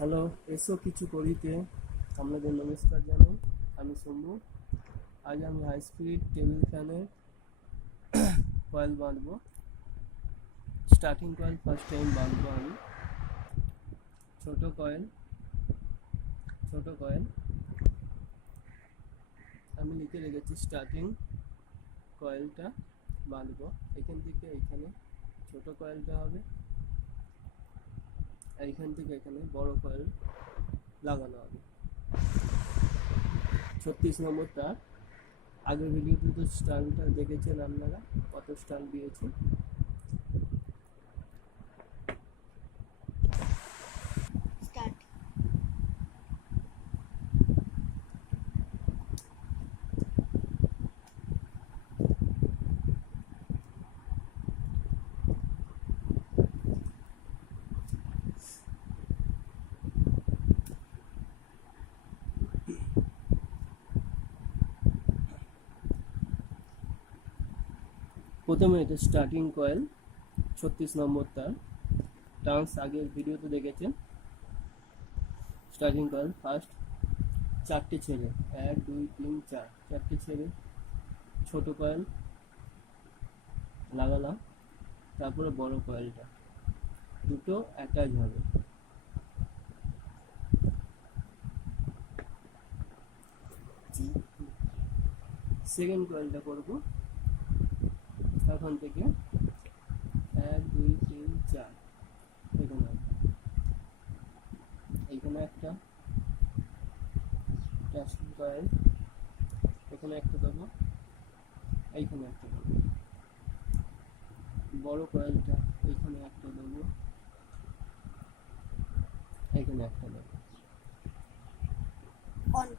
Hello, এসো কিছু করিতে আপনাদের নমস্কার জানাই। আমি শম্ভু। আজ আমি হাই স্পিড টেবিল ফ্যানের কয়েল বাঁধবো। স্টার্টিং কয়েল ফার্স্ট টাইম বাঁধবো আমি। ছোট কয়েল আমি লিখে রেখেছি স্টার্টিং কয়েলটা বাঁধবো। এখান থেকে এইখানে ছোট কয়েলটা হবে, এইখান থেকে এখানে বড় কয়েল লাগানো হবে। 36 নম্বর তার। আগের ভিডিওতে তো স্টাইলটা দেখেছেন আপনারা, কত স্টাইল দিয়েছে। স্টার্ট। প্রথমে এটা স্টার্টিং কয়েল 36 নম্বর তার। টার্নস আগের ভিডিওতে দেখেছেন। স্টার্টিং কয়েল ফার্স্ট চারটে ছেড়ে 1 2 3 4 চারটে ছেড়ে ছোট কয়েল লাগালাম। তারপরে বড় কয়েলটা দুটো অ্যাটাচ হবে। সেকেন্ড কয়েলটা করব এখন থেকে 1 2 3 4 এখানে একটা টাচিং কয়েল, এখানে একটা দেবো, এইখানে একটা দেবো। বড় কয়েলটা এইখানে একটা দেবো, এখানে একটা দেবো। অন।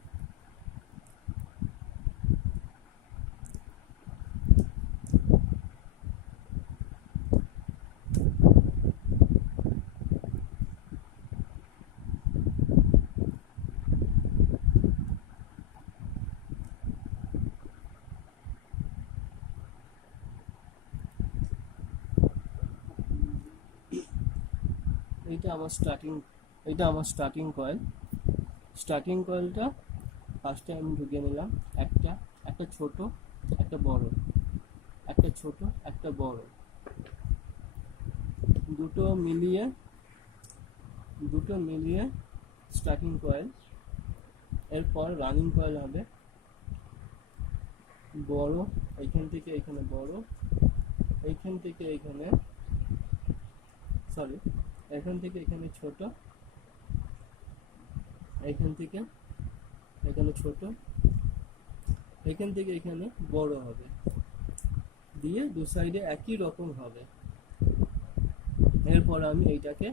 এইটা আমার স্টার্টিং কয়েল। স্টার্টিং কয়েলটা ফার্স্টে আমি ঢুকিয়ে নিলাম। একটা ছোট একটা বড়, একটা ছোট একটা বড়, দুটো মিলিয়ে স্টার্টিং কয়েল। এরপর রানিং কয়েল হবে বড়, এইখান থেকে এখানে বড়, এইখান থেকে এখানে এখান থেকে এখানে ছোট, এইখান থেকে এখানে ছোট, এখান থেকে এখানে বড় হবে, দিয়ে দু সাইডে একই রকম হবে। এরপর আমি এইটাকে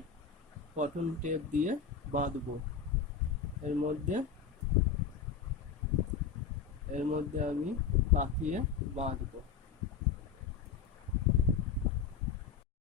কটন টেপ দিয়ে বাঁধবো। এর মধ্যে আমি পাকিয়ে বাঁধবো।